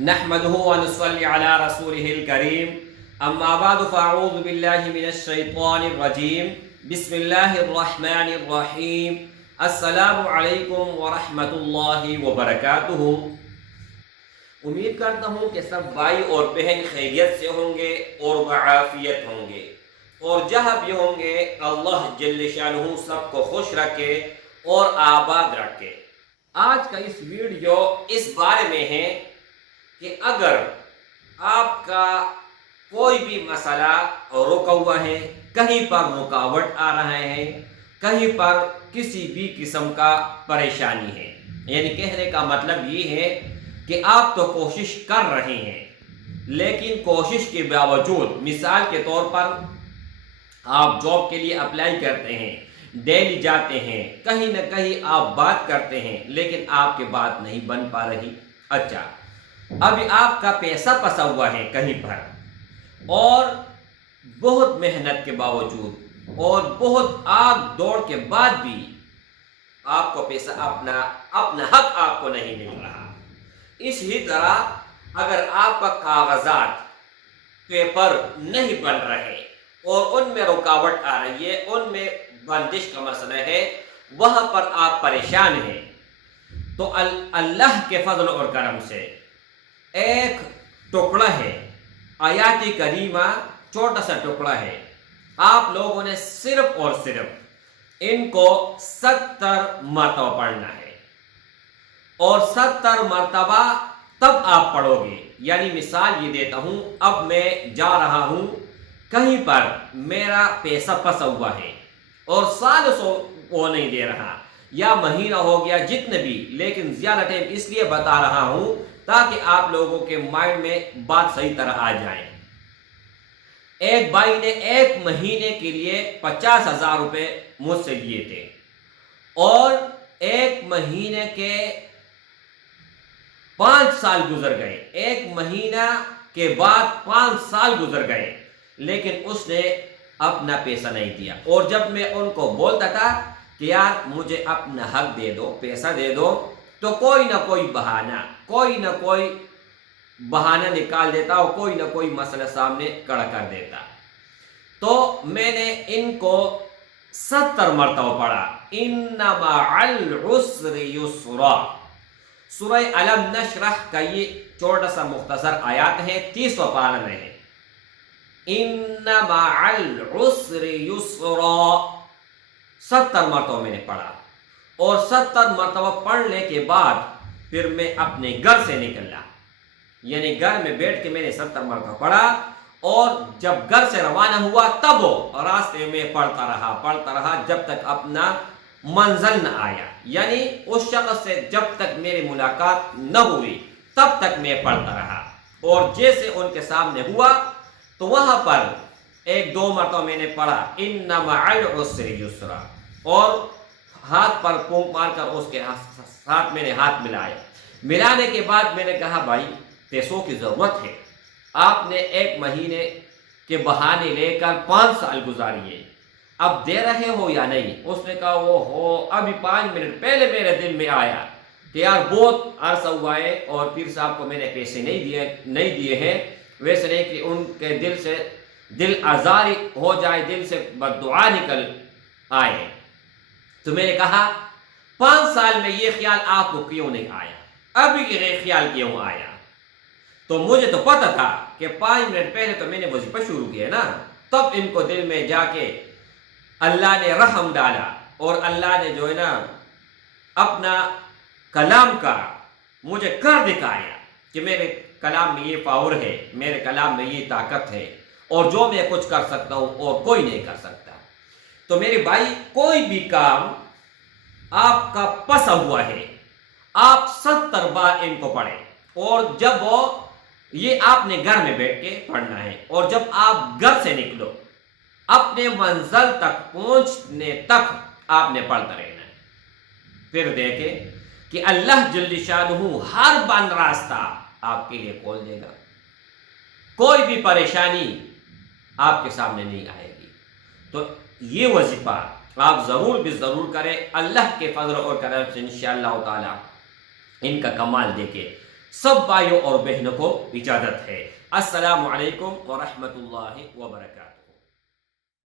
नहमदुहु व नुसल्ली अला रसूलिहिल करीम अम्मा बाद फ़अऊज़ु बिल्लाहि मिनश शैतानिर रजीम बिस्मिल्लाहिर रहमानिर रहीम अस्सलामु अलैकुम व रहमतुल्लाहि व बरकातुहू। उम्मीद करता हूँ कि सब भाई और बहन खैरियत से होंगे और बआफियत होंगे, और जहाँ भी होंगे अल्लाह जल्ल शानुहु सबको खुश रखे और आबाद रखे। आज का इस वीडियो इस बारे में है कि अगर आपका कोई भी मसला रुका हुआ है, कहीं पर रुकावट आ रहा है, कहीं पर किसी भी किस्म का परेशानी है, यानी कहने का मतलब ये है कि आप तो कोशिश कर रहे हैं, लेकिन कोशिश के बावजूद, मिसाल के तौर पर आप जॉब के लिए अप्लाई करते हैं, डेली जाते हैं, कहीं ना कहीं आप बात करते हैं, लेकिन आपकी बात नहीं बन पा रही। अच्छा, अभी आपका पैसा फंसा हुआ है कहीं पर, और बहुत मेहनत के बावजूद और बहुत आग दौड़ के बाद भी आपको पैसा अपना हक आपको नहीं मिल रहा। इसी तरह अगर आपका कागजात पेपर नहीं बन रहे और उनमें रुकावट आ रही है, उनमें बंदिश का मसला है, वहां पर आप परेशान हैं, तो अल्लाह के फजल और करम से एक टुकड़ा है, आयाती करीमा, छोटा सा टुकड़ा है, आप लोगों ने सिर्फ और सिर्फ इनको 70 मरतबा पढ़ना है, और 70 मरतबा तब आप पढ़ोगे। यानी मिसाल ये देता हूं, अब मैं जा रहा हूं कहीं पर, मेरा पैसा फंसा हुआ है और साल सो वो नहीं दे रहा, या महीना हो गया, जितने भी, लेकिन ज्यादा टाइम इसलिए बता रहा हूं ताकि आप लोगों के माइंड में बात सही तरह आ जाए। एक भाई ने 1 महीने के लिए 50,000 रुपए मुझसे लिए थे, और 1 महीने के 5 साल गुजर गए, 1 महीना के बाद 5 साल गुजर गए, लेकिन उसने अपना पैसा नहीं दिया। और जब मैं उनको बोलता था कि यार मुझे अपना हक दे दो, पैसा दे दो, तो कोई ना कोई बहाना निकाल देता और कोई ना कोई मसला सामने खड़ा कर देता। तो मैंने इनको 70 मरतबा पढ़ा, इन्ना मअल उस्रि युस्रा। सूरह अलम नशरह का ये छोटा सा मुख्तसर आयत है, 30वां पारा में है, इन्ना मअल उस्रि युस्रा। 70 मरतबा मैंने पढ़ा, और 70 मरतबा पढ़ने के बाद फिर मैं अपने घर से निकला, यानी घर में बैठ के मैंने 70 मरतबा पढ़ा, और जब घर से रवाना हुआ तब रास्ते में पढ़ता रहा जब तक अपना मंजिल न आया। यानी उस शख्स से जब तक मेरी मुलाकात न हुई तब तक मैं पढ़ता रहा, और जैसे उनके सामने हुआ तो वहां पर 1-2 मरतबा मैंने पढ़ा, इन्ना मअल उस्रि युस्रा, और हाथ पर फूंक मारकर उसके साथ मैंने हाथ मिलाया। मिलाने के बाद मैंने कहा, भाई पैसों की जरूरत है, आपने 1 महीने के बहाने लेकर 5 साल गुजारिए, अब दे रहे हो या नहीं? उसने कहा, वो हो, अभी 5 मिनट पहले मेरे दिल में आया कि यार बहुत अरसा हुआ है और पीर साहब को मैंने पैसे नहीं दिए हैं, वैसे नहीं कि उनके दिल से दिल आजारी हो जाए, दिल से बद्दुआ निकल आए। तो मैंने कहा, 5 साल में ये ख्याल आपको क्यों नहीं आया? अभी ये ख्याल क्यों आया? तो मुझे तो पता था कि 5 मिनट पहले तो मैंने वजीफा शुरू किया ना, तब इनको दिल में जाके अल्लाह ने रहम डाला, और अल्लाह ने जो है ना अपना कलाम का मुझे कर दिखाया कि मेरे कलाम में ये पावर है, मेरे कलाम में ये ताकत है, और जो मैं कुछ कर सकता हूं और कोई नहीं कर सकता। तो मेरे भाई, कोई भी काम आपका फंसा हुआ है, आप 70 बार इनको पढ़ें, और जब वो ये आपने घर में बैठ के पढ़ना है, और जब आप घर से निकलो अपने मंजिल तक पहुंचने तक आपने पढ़ता रहना है। फिर देखे कि अल्लाह जल्ल शानुहु हर बंद रास्ता आपके लिए खोल देगा, कोई भी परेशानी आपके सामने नहीं आएगी। तो ये वजीफा आप ज़रूर भी ज़रूर करें, अल्लाह के फजल और करम से इंशाअल्लाह ताला इनका कमाल देखे سب بھائیوں اور بہنوں کو اجازت ہے۔ السلام علیکم ورحمۃ اللہ وبرکاتہ۔